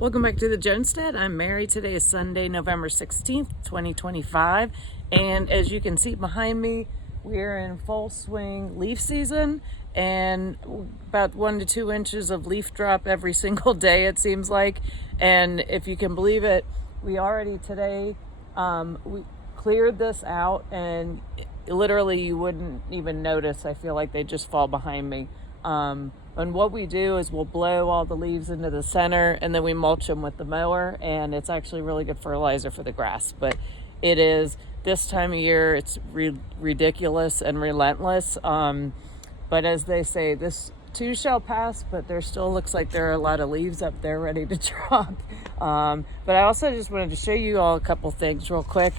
Welcome back to the Jonestead. I'm Mary. Today is Sunday, November 16th, 2025. And as you can see behind me, we're in full swing leaf season and about 1 to 2 inches of leaf drop every single day, it seems like. And if you can believe it, we already today, we cleared this out and literally you wouldn't even notice. I feel like they just fall behind me. And what we do is we'll blow all the leaves into the center and then we mulch them with the mower, and it's actually really good fertilizer for the grass. But it is this time of year, it's ridiculous and relentless. But as they say, this too shall pass, but there still looks like there are a lot of leaves up there ready to drop. But I also just wanted to show you all a couple things real quick.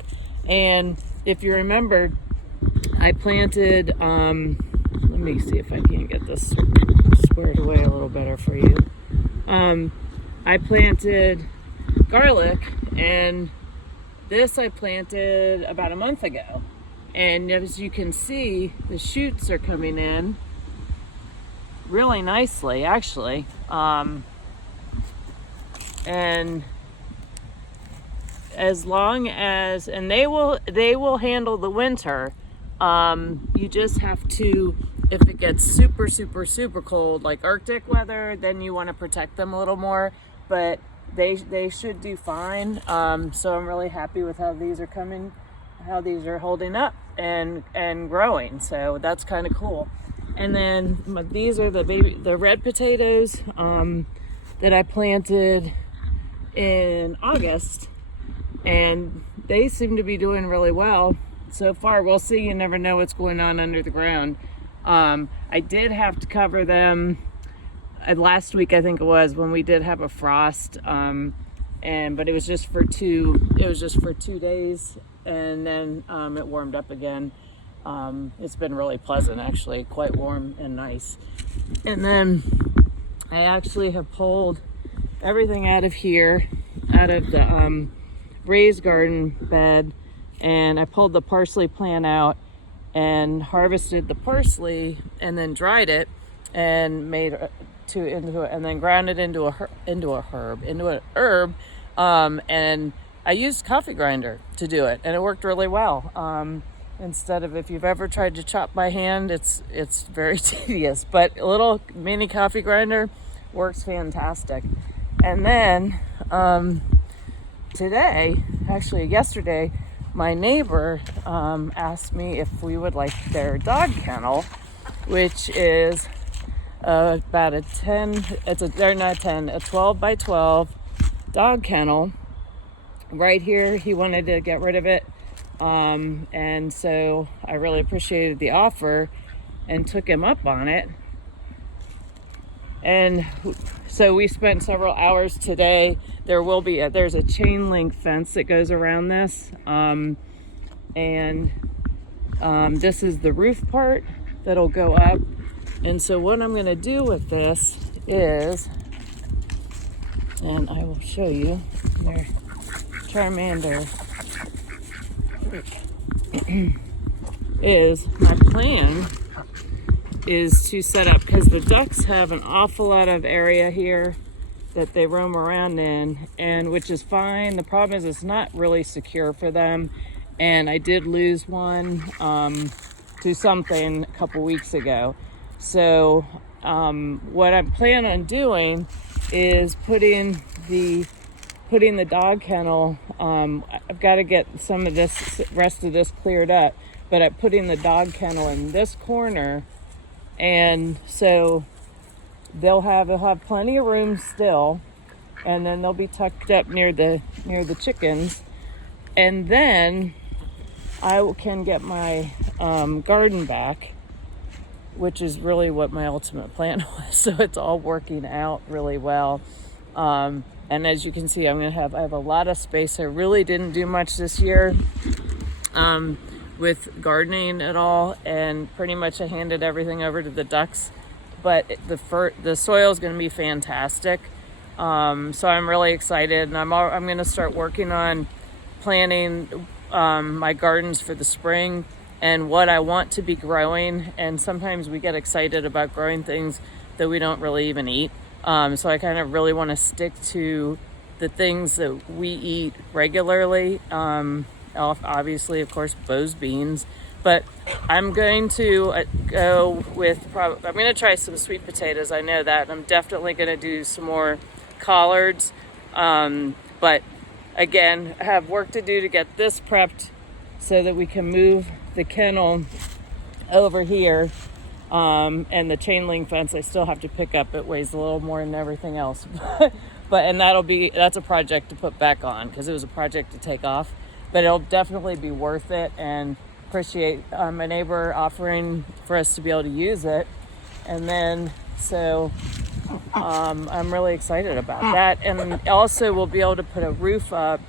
And if you remember, I planted, let me see if I can get this squared away a little better for you. I planted garlic, and this I planted about a month ago. And as you can see, the shoots are coming in really nicely, actually. And as long as, and they will handle the winter. You just have to, if it gets super, super, super cold, like Arctic weather, then you want to protect them a little more, but they should do fine. So I'm really happy with how these are coming, how these are holding up and growing. So that's kind of cool. And then these are the red potatoes that I planted in August, and they seem to be doing really well so far. We'll see. You never know what's going on under the ground. I did have to cover them last week, I think it was, when we did have a frost, but it was just for 2 days, and then it warmed up again. It's been really pleasant, actually, quite warm and nice. And then I actually have pulled everything out of here, out of the raised garden bed, and I pulled the parsley plant out and harvested the parsley and then dried it and made and then ground it into an herb. And I used coffee grinder to do it, and it worked really well. Instead of, if you've ever tried to chop by hand, it's very tedious, but a little mini coffee grinder works fantastic. And then yesterday, my neighbor asked me if we would like their dog kennel, which is about a 12 by 12 dog kennel right here. He wanted to get rid of it. And so I really appreciated the offer and took him up on it. And so we spent several hours today. There's a chain link fence that goes around this. This is the roof part that'll go up. And so what I'm going to do with this is, and I will show you, there, Charmander, is my plan is to set up, because the ducks have an awful lot of area here that they roam around in, and which is fine. The problem is it's not really secure for them, and I did lose one to something a couple weeks ago. So what I'm planning on doing is putting the dog kennel, I've got to get some of this rest of this cleared up, but I'm putting the dog kennel in this corner, and so they'll have plenty of room still, and then they'll be tucked up near the chickens, and then I can get my garden back, which is really what my ultimate plan was. So it's all working out really well. And as you can see, I have a lot of space. I really didn't do much this year with gardening at all, and pretty much I handed everything over to the ducks. But the soil is going to be fantastic. So I'm really excited, and I'm going to start working on planning my gardens for the spring and what I want to be growing. And sometimes we get excited about growing things that we don't really even eat. So I kind of really want to stick to the things that we eat regularly. Obviously, of course, Bo's beans. But I'm going to go with, I'm going to try some sweet potatoes. I know that. I'm definitely going to do some more collards. But again, I have work to do to get this prepped so that we can move the kennel over here. And the chain link fence I still have to pick up. It weighs a little more than everything else. And that's a project to put back on because it was a project to take off. But it'll definitely be worth it, and appreciate my neighbor offering for us to be able to use it. And then so I'm really excited about that. And also we'll be able to put a roof up,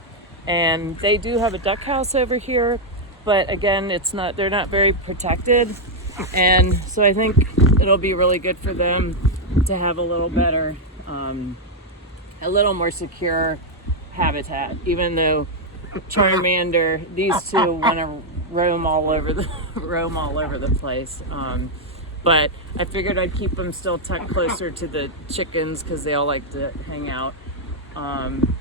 and they do have a duck house over here, but again, they're not very protected. And so I think it'll be really good for them to have a little better, a little more secure habitat, even though Charmander, these two want to roam all over the place. But I figured I'd keep them still tucked closer to the chickens because they all like to hang out and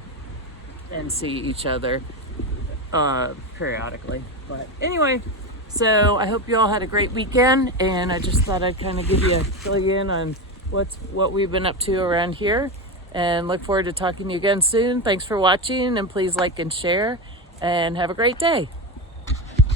see each other periodically. But anyway, so I hope you all had a great weekend, and I just thought I'd kind of fill you in on what we've been up to around here, and look forward to talking to you again soon. Thanks for watching, and please like and share, and have a great day.